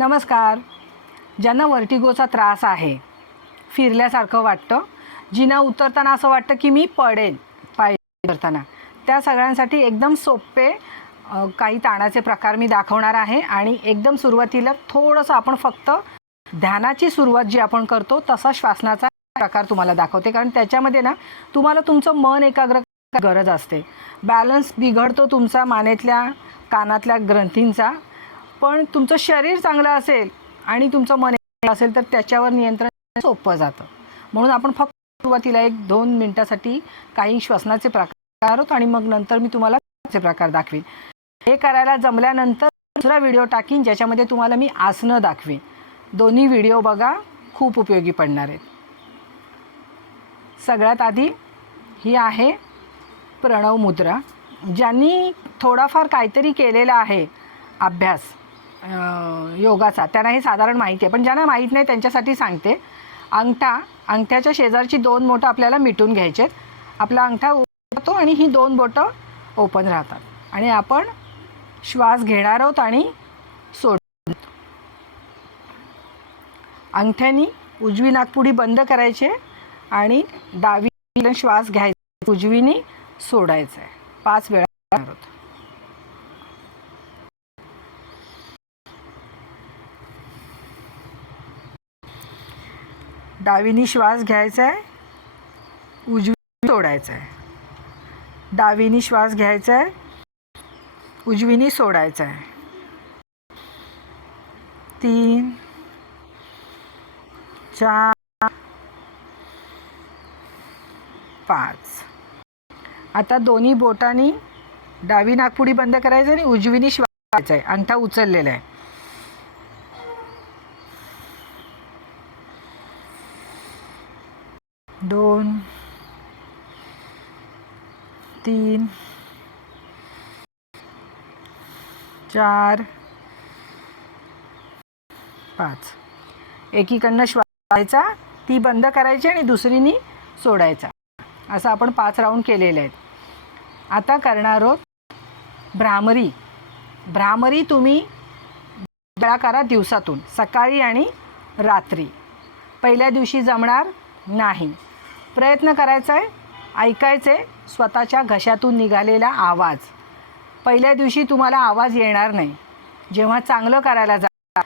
नमस्कार. ज्यांना वर्टिगोचा त्रास आहे, फिरल्यासारखं वाटतं, जिना उतरताना असं वाटतं की मी पडेल पाय उतरताना, त्या सगळ्यांसाठी एकदम सोपे काही ताणाचे प्रकार मी दाखवणार आहे. आणि एकदम सुरुवातीला थोडंसं आपण फक्त ध्यानाची सुरुवात जी आपण करतो तसा श्वासनाचा प्रकार तुम्हाला दाखवते, कारण त्याच्यामध्ये ना तुम्हाला तुमचं मन एकाग्र गरज असते. बॅलन्स बिघडतो तुमचा मानेतल्या कानातल्या ग्रंथींचा, पण तुमचं शरीर चांगलं असेल आणि तुमचं मन असेल तर त्याच्यावर नियंत्रण सोपं जातं. म्हणून आपण फक्त सुरुवातीला 1-2 मिनिटासाठी काही श्वसनाचे प्रकार होत आणि मग नंतर मी तुम्हाला प्रकार दाखवीन. हे करायला जमल्यानंतर दुसरा व्हिडिओ टाकीन ज्याच्यामध्ये तुम्हाला मी आसनं दाखवीन. दोन्ही व्हिडिओ बघा, खूप उपयोगी पडणार आहेत. सगळ्यात आधी ही आहे प्रणव मुद्रा. ज्यांनी थोडाफार काहीतरी केलेला आहे अभ्यास योगाचा त्यांना हे साधारण माहिती आहे, पण ज्यांना माहीत नाही त्यांच्यासाठी सांगते. अंगठ्याच्या शेजारची 2 बोटं आपल्याला मिटून घ्यायचे. आपला अंगठा होतो आणि ही 2 बोटं ओपन राहतात आणि आपण श्वास घेणार आहोत आणि सोडणार. अंगठ्यानी उजवी नाकपुडी बंद करायची आणि डावी श्वास घ्यायचा, उजवीनी सोडायचं आहे. 5 वेळा करणार आहोत. डावीनी श्वास घ्यायचा आहे, उजवी सोडायचा आहे. डावीनी श्वास घ्यायचा आहे, उजवीनी सोडायचा आहे. 3 4 5. आता दोन्ही बोटांनी डावी नाकपुडी बंद करायची आणि उजवीनी श्वास घ्यायचा आहे. अंगठा उचललेला आहे. 2 3 4 5. एकीकडनं श्वास घ्यायचा, ती बंद करायची आणि दुसरीनी सोडायचा. असं आपण 5 राऊंड केलेले आहेत. आता करणार आहोत भ्रामरी. भ्रामरी तुम्ही वेळा करा दिवसातून, सकाळी आणि रात्री. पहिल्या दिवशी जमणार नाही. प्रयत्न करायचा आहे, ऐकायचे स्वतःच्या घशातून निघालेला आवाज. पहिल्या दिवशी तुम्हाला आवाज येणार नाही. जेव्हा चांगलं करायला जा,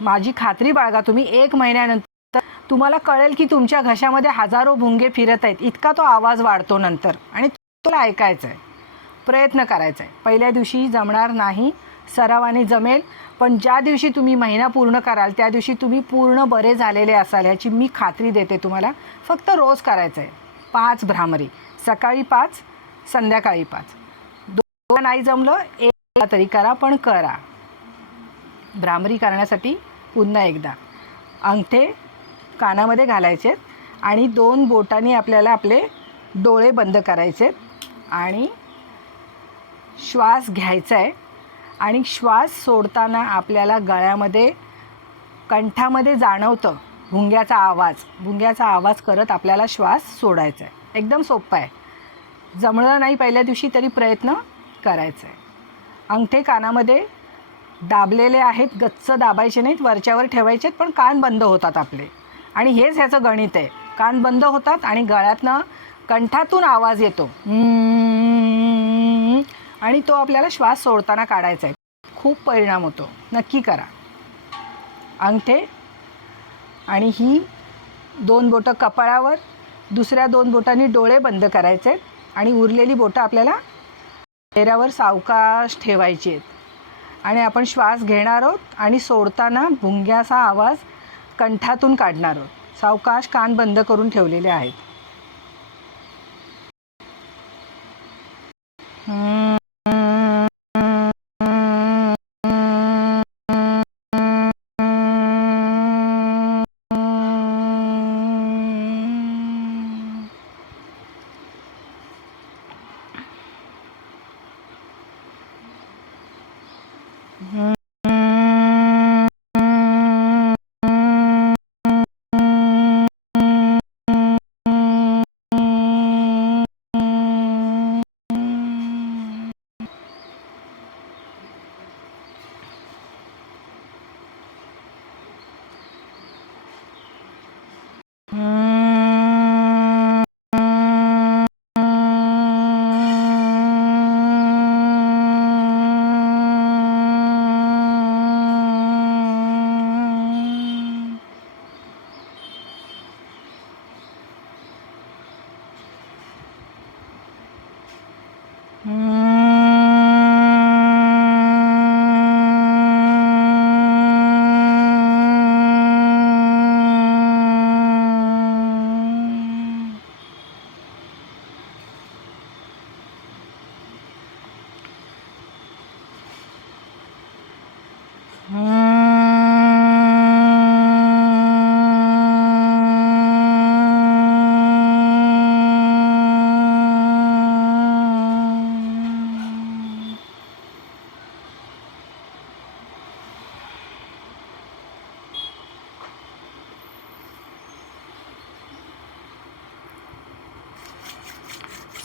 माझी खात्री बाळगा, तुम्ही 1 महिन्यानंतर तुम्हाला कळेल की तुमच्या घशामध्ये हजारो भुंगे फिरत आहेत. इतका तो आवाज वाढतो नंतर आणि तुला ऐकायचं आहे. प्रयत्न करायचा आहे. पहिल्या दिवशी जमणार नाही, सरावाने जमेल. पण ज्या दिवशी तुम्ही महिना पूर्ण कराल त्या दिवशी तुम्ही पूर्ण बरे झालेले असाल याची मी खात्री देते तुम्हाला. फक्त रोज करायचं आहे. 5 भ्रामरी, सकाळी 5, संध्याकाळी 5. 2 नाही जमलं 1 तरी करा, पण करा. भ्रामरी करण्यासाठी पुन्हा एकदा अंगठे कानामध्ये घालायचे आणि 2 बोटांनी आपल्याला आपले डोळे बंद करायचे आणि श्वास घ्यायचा आहे. आणि श्वास सोडताना आपल्याला गळ्यामध्ये कंठामध्ये जाणवतं भुंग्याचा आवाज. भुंग्याचा आवाज करत आपल्याला श्वास सोडायचा आहे. एकदम सोपं आहे. जमलं नाही पहिल्या दिवशी तरी प्रयत्न करायचा आहे. अंगठे कानामध्ये दाबलेले आहेत, गच्च दाबायचे नाहीत, वरच्यावर ठेवायचे, पण कान बंद होतात आपले. आणि हेच ह्याचं गणित आहे. कान बंद होतात आणि गळ्यातनं कंठातून आवाज येतो आणि तो आपल्याला श्वास सोडताना काढायचा आहे. खूप परिणाम होतो. नक्की करा. अंगठे आणि ही 2 बोटं कपाळावर, दुसऱ्या 2 बोटांनी डोळे बंद करायचे आणि उरलेली बोटं आपल्याला चेहऱ्यावर सावकाश ठेवायची आहेत. आणि आपण श्वास घेणार आहोत आणि सोडताना भुंग्याचा आवाज कंठातून काढणार आहोत. सावकाश कान बंद करून ठेवलेले आहेत.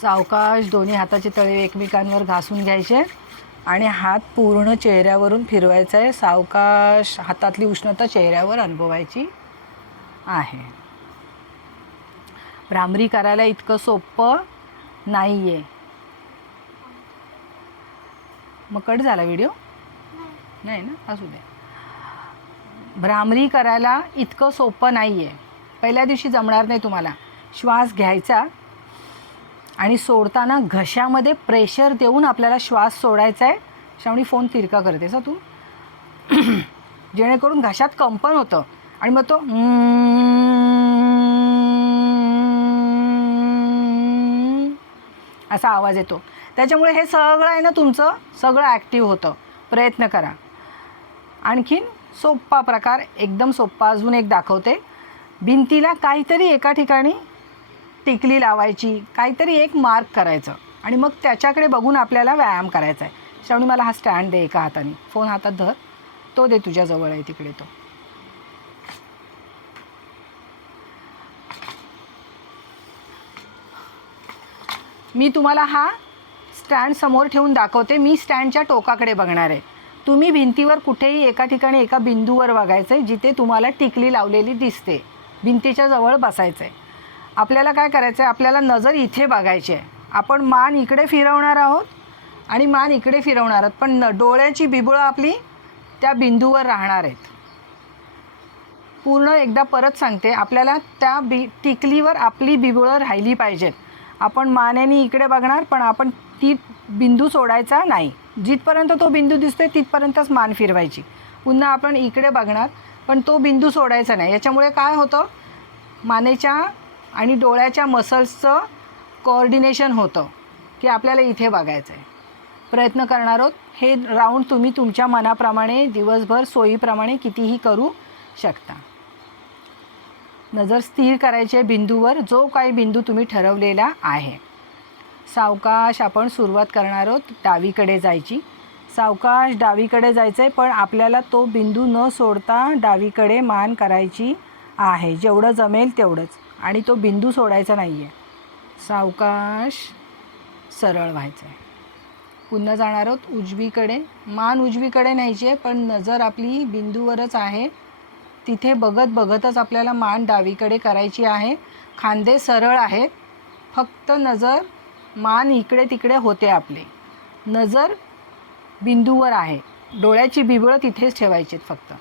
सावकाश दोन्ही हाताचे तळे एकमेकांवर घासून घ्यायचे आणि हात पूर्ण चेहऱ्यावरून फिरवायचा आहे. सावकाश हातातली उष्णता चेहऱ्यावर अनुभवायची आहे. भ्रामरी करायला इतकं सोपं नाही आहे. मग कट झाला व्हिडिओ? नाही ना, असू दे. भ्रामरी करायला इतकं सोपं नाही आहे. पहिल्या दिवशी जमणार नाही तुम्हाला. श्वास घ्यायचा आणि सोडताना घशामध्ये प्रेशर देऊन आपल्याला श्वास सोडायचा आहे. श्रावणी फोन तिरका करतेस तू, जेणेकरून घशात कंपन होतं आणि मग तो असा आवाज येतो. त्याच्यामुळे हे सगळं आहे ना तुमचं सगळं ॲक्टिव्ह होतं. प्रयत्न करा. आणखीन सोप्पा प्रकार, एकदम सोप्पा अजून एक दाखवते. भिंतीला काहीतरी एका ठिकाणी टिकली लावायची, काहीतरी एक मार्क करायचं आणि मग त्याच्याकडे बघून आपल्याला व्यायाम करायचा आहे. श्रावणी मला हा स्टँड दे एका हाताने, फोन हातात धर, तो दे तुझ्याजवळ आहे तिकडे तो. मी तुम्हाला हा स्टँड समोर ठेवून दाखवते. मी स्टँडच्या टोकाकडे बघणार आहे. तुम्ही भिंतीवर कुठेही एका ठिकाणी एका बिंदूवर बघायचं आहे जिथे तुम्हाला टिकली लावलेली दिसते. भिंतीच्या जवळ बसायचं आहे. आपल्याला काय करायचं आहे, आपल्याला नजर इथे बघायची आहे. आपण मान इकडे फिरवणार आहोत आणि मान इकडे फिरवणार आहोत, पण डोळ्याची बिबुळं आपली त्या बिंदूवर राहणार आहेत. पूर्ण एकदा परत सांगते, आपल्याला त्या टिकलीवर आपली बिबुळं राहिली पाहिजेत. आपण मानेने इकडे बघणार, पण आपण ती बिंदू सोडायचा नाही. जिथपर्यंत तो बिंदू दिसतोय तिथपर्यंतच मान फिरवायची. पुन्हा आपण इकडे बघणार, पण तो बिंदू सोडायचा नाही. याच्यामुळे काय होतं, मानेच्या आणि डोळ्याच्या मसल्सचं कोऑर्डिनेशन होतं की आपल्याला इथे बघायचं आहे. प्रयत्न करणार आहोत. हे राऊंड तुम्ही तुमच्या मनाप्रमाणे दिवसभर सोयीप्रमाणे कितीही करू शकता. नजर स्थिर करायची आहे बिंदूवर, जो काही बिंदू तुम्ही ठरवलेला आहे. सावकाश आपण सुरुवात करणार आहोत डावीकडे जायची. सावकाश डावीकडे जायचं आहे, पण आपल्याला तो बिंदू न सोडता डावीकडे मान करायची आहे, जेवढं जमेल तेवढंच, आणि तो बिंदू सोडायचा नाही आहे. सावकाश सरळ व्हायचं आहे. पुन्हा जाणार आहोत उजवीकडे. मान उजवीकडे न्यायची आहे, पण नजर आपली बिंदूवरच आहे. तिथे बघत बघतच आपल्याला मान डावीकडे करायची आहे. खांदे सरळ आहेत, फक्त नजर मान इकडे तिकडे होते. आपली नजर बिंदूवर आहे. डोळ्याची बिबुळं तिथेच ठेवायची आहेत फक्त.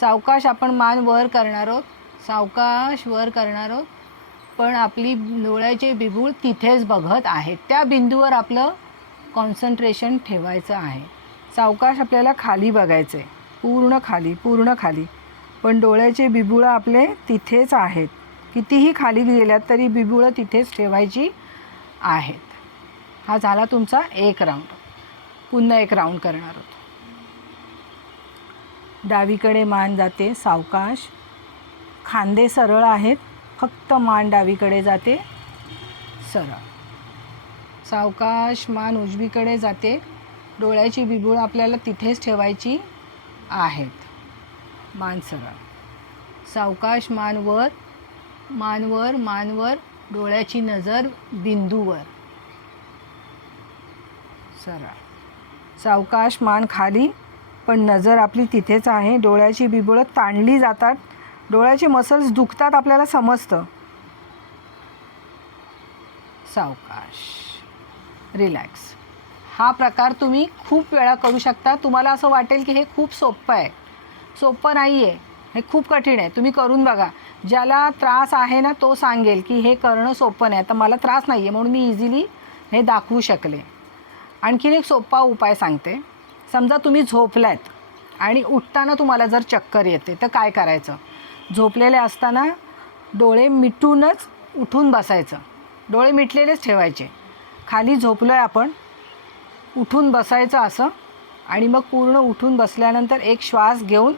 सावकाश आपण मान वर करणार आहोत. सावकाश वर करणार आहोत, पण आपली डोळ्याचे बिबुळ तिथेच बघत आहेत. त्या बिंदूवर आपलं कॉन्सन्ट्रेशन ठेवायचं आहे. सावकाश आपल्याला खाली बघायचं आहे, पूर्ण खाली, पूर्ण खाली, पण डोळ्याचे बिबुळं आपले तिथेच आहेत. कितीही खाली गेल्यात तरी बिबुळं तिथेच ठेवायची आहेत. हा झाला तुमचा एक राऊंड. पुन्हा एक राऊंड करणार आहोत. डावीकडे मान जाते सावकाश. खांदे सरळ आहेत, फक्त मान डावीकडे जाते सरळ. सावकाश मान उजवीकडे जाते. डोळ्याची बिबुळं आपल्याला तिथेच ठेवायची आहेत. मान सरळ. सावकाश मान वर, मान वर, मान वर, डोळ्याची नजर बिंदूवर सरळ. सावकाश मान खाली, पण नजर आपली तिथेच आहे. डोळ्याची बिबुळं ताणली जातात, डोळ्याचे मसल्स दुखतात, आपल्याला समजतं. सावकाश रिलॅक्स. हा प्रकार तुम्ही खूप वेळा करू शकता. तुम्हाला असं वाटेल की हे खूप सोपं आहे. सोपं नाही आहे, हे खूप कठीण आहे. तुम्ही करून बघा. ज्याला त्रास आहे ना तो सांगेल की हे करणं सोपं नाही. आता मला त्रास नाही आहे म्हणून मी इझिली हे दाखवू शकले. आणखीन एक सोपा उपाय सांगते. समजा तुम्ही झोपलात आणि उठताना तुम्हाला जर चक्कर येते तर काय करायचं. झोपलेले असताना डोळे मिटूनच उठून बसायचं. डोळे मिटलेलेच ठेवायचे. खाली झोपलो आहे आपण, उठून बसायचं असं, आणि मग पूर्ण उठून बसल्यानंतर एक श्वास घेऊन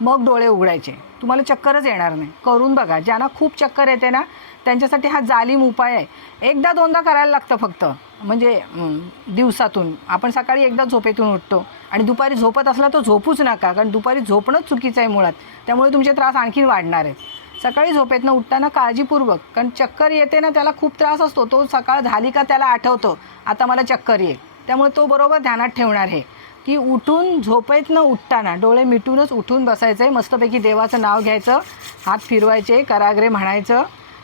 मग डोळे उघडायचे. तुम्हाला चक्करच येणार नाही. करून बघा. ज्यांना खूप चक्कर येते ना त्यांच्यासाठी हा जालीम उपाय आहे. एकदा दोनदा करायला लागतं फक्त. म्हणजे दिवसातून आपण सकाळी एकदा झोपेतून उठतो आणि दुपारी झोपत असला तर झोपूच नका, कारण दुपारी झोपणंच चुकीचं आहे मुळात. त्यामुळे तुमचे त्रास आणखीन वाढणार आहेत. सकाळी झोपेतनं उठताना काळजीपूर्वक, कारण चक्कर येते ना त्याला खूप त्रास असतो, तो सकाळ झाली का त्याला आठवतो आता मला चक्कर येईल, त्यामुळे तो बरोबर ध्यानात ठेवणार आहे की उठून झोपेतनं उठताना डोळे मिटूनच उठून बसायचं आहे, मस्तपैकी देवाचं नाव घ्यायचं, हात फिरवायचे, कराग्रे म्हणायचं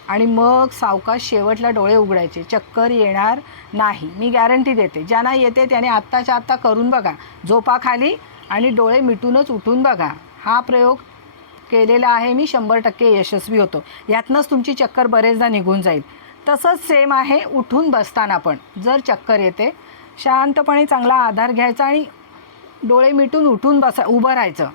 आणि मग सावकाश शेवटला डोळे उघडायचे. चक्कर येणार नाही, मी गॅरंटी देते. ज्यांना येते त्याने आत्ताच्या आत्ता करून बघा, झोपाखाली आणि डोळे मिटूनच उठून बघा. हा प्रयोग केलेला आहे मी, 100% यशस्वी होतो. यातनंच तुमची चक्कर बरेचदा निघून जाईल. तसंच सेम आहे उठून बसताना पण. जर चक्कर येते शांतपणे चांगला आधार घ्यायचा आणि डोळे मिटून उठून उभं राहायचं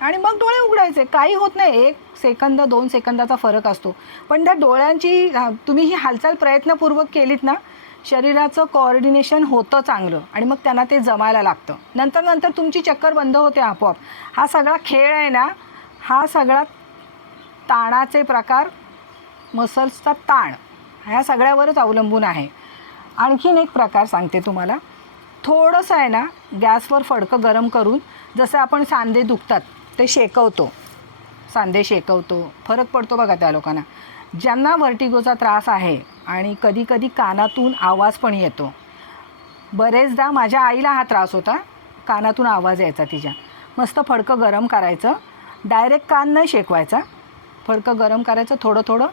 आणि मग डोळे उघडायचे. काही होत नाही, 1 सेकंद 2 सेकंदाचा फरक असतो. पण त्या डोळ्यांची तुम्ही ही हालचाल प्रयत्नपूर्वक केलीत ना, शरीराचं कोऑर्डिनेशन होतं चांगलं आणि मग त्यांना ते जमायला लागतं. नंतर तुमची चक्कर बंद होते आपोआप. हा सगळा खेळ आहे ना, हा सगळा ताणाचे प्रकार, मसल्सचा ताण ह्या सगळ्यावरच अवलंबून आहे. आणखीन एक प्रकार सांगते तुम्हाला. थोडंसं आहे ना गॅसवर फडकं गरम करून, जसं आपण सांधे दुखतात ते शेकवतो, सांधे शेकवतो, फरक पडतो बघा त्या लोकांना. ज्यांना व्हर्टिगोचा त्रास आहे आणि कधीकधी कानातून आवाज पण येतो. बरेचदा माझ्या आईला हा त्रास होता, कानातून आवाज यायचा तिच्या. मस्त फडकं गरम करायचं, डायरेक्ट कान नाही शेकवायचा, फडकं गरम करायचं, थोडं थोडं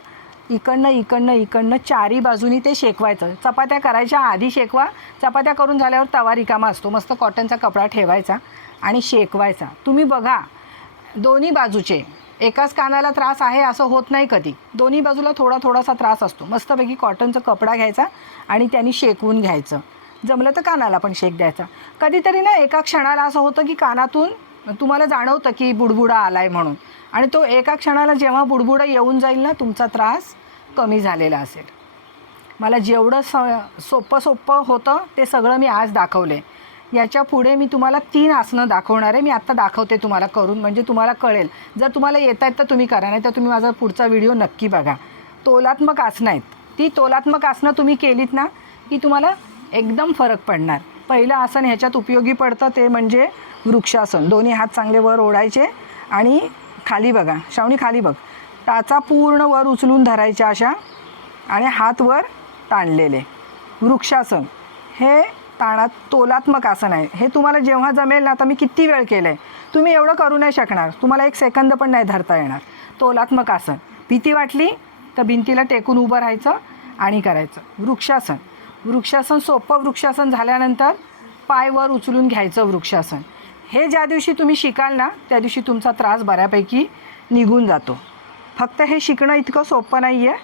इकडनं चारी बाजूनी ते शेकवायचं. चपात्या करायच्या आधी शेकवा, चपात्या करून झाल्यावर तवा रिकामा असतो, मस्त कॉटनचा कपडा ठेवायचा आणि शेकवायचा. तुम्ही बघा दोन्ही बाजूचे, एकाच कानाला त्रास आहे असं होत नाही कधी, दोन्ही बाजूला थोडासा त्रास असतो. मस्तपैकी कॉटनचा कपडा घ्यायचा आणि त्यांनी शेकवून घ्यायचं. जमलं तर कानाला पण शेक द्यायचा. कधीतरी ना एका क्षणाला असं होतं की कानातून तुम्हाला जाणवतं की बुडबुडा आला आहे म्हणून, आणि तो एका क्षणाला जेव्हा बुडबुडा येऊन जाईल ना, तुमचा त्रास कमी झालेला असेल. मला जेवढं सोपं होतं ते सगळं मी आज दाखवलं आहे. याच्या पुढे मी तुम्हाला 3 आसनं दाखवणार आहे. मी आत्ता दाखवते तुम्हाला करून, म्हणजे तुम्हाला कळेल. जर तुम्हाला येत आहेत तर तुम्ही करा, नाही तर तुम्ही माझा पुढचा व्हिडिओ नक्की बघा. तोलात्मक आसनं आहेत, ती तोलात्मक आसनं तुम्ही केलीत ना की तुम्हाला एकदम फरक पडणार. पहिलं आसन ह्याच्यात उपयोगी पडतं ते म्हणजे वृक्षासन. दोन्ही हात चांगले वर ओढायचे आणि खाली बघा, श्रावणी खाली बघ, टाचा पूर्ण वर उचलून धरायच्या अशा आणि हात वर ताणलेले. वृक्षासन हे तोलात्मक आसन आहे. हे तुम्हाला जेव्हा जमेल ना, आता मी किती वेळ केलं आहे, तुम्ही एवढं करू नाही शकणार, तुम्हाला 1 सेकंद पण नाही धरता येणार. तोलात्मक आसन. भीती वाटली तर भिंतीला टेकून उभं राहायचं आणि करायचं. वृक्षासन सोपं. वृक्षासन झाल्यानंतर पाय वर उचलून घ्यायचं वृक्षासन. हे ज्या दिवशी तुम्ही शिकाल ना त्या दिवशी तुमचा त्रास बऱ्यापैकी निघून जातो. फक्त हे शिकणं इतकं सोपं नाही आहे.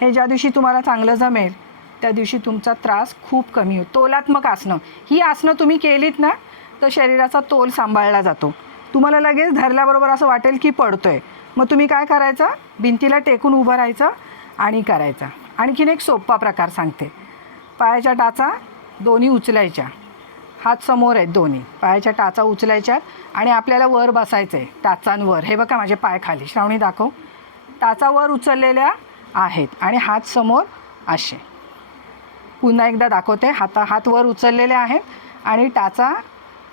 हे ज्या दिवशी तुम्हाला चांगलं जमेल त्या दिवशी तुमचा त्रास खूप कमी होतो. तोलात्मक आसनं, ही आसनं तुम्ही केलीत ना तर शरीराचा तोल सांभाळला जातो. तुम्हाला लगेच धरल्याबरोबर असं वाटेल की पडतोय, मग तुम्ही काय करायचं, भिंतीला टेकून उभं राहायचं आणि करायचं. आणखीन एक सोपा प्रकार सांगते. पायाच्या टाचा दोन्ही उचलायच्या, हात समोर आहेत दोन्ही, पायाच्या टाचा उचलायच्या आणि आपल्याला वर बसायचं आहे टाचांवर. हे बघा माझे पाय खाली, श्रावणी दाखव, टाचा वर उचललेल्या आहेत आणि हात समोर असे. पुन्हा एकदा दाखवते. हात वर उचललेले आहेत आणि टाचा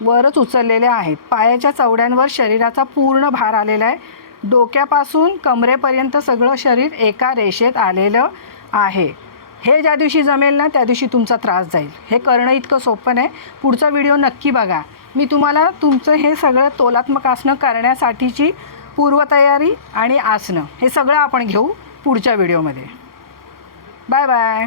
वरच उचललेल्या आहेत. पायाच्या चवड्यांवर शरीराचा पूर्ण भार आलेला आहे. डोक्यापासून कमरेपर्यंत सगळं शरीर एका रेषेत आलेलं आहे. हे ज्या दिवशी जमेल ना त्या दिवशी तुमचा त्रास जाईल. हे करणं इतकं सोपं नाही. पुढचा व्हिडिओ नक्की बघा. मी तुम्हाला तुमचं हे सगळं तोलात्मक आसनं करण्यासाठीची पूर्वतयारी आणि आसनं हे सगळं आपण घेऊ पुढच्या व्हिडिओमध्ये. Bye bye.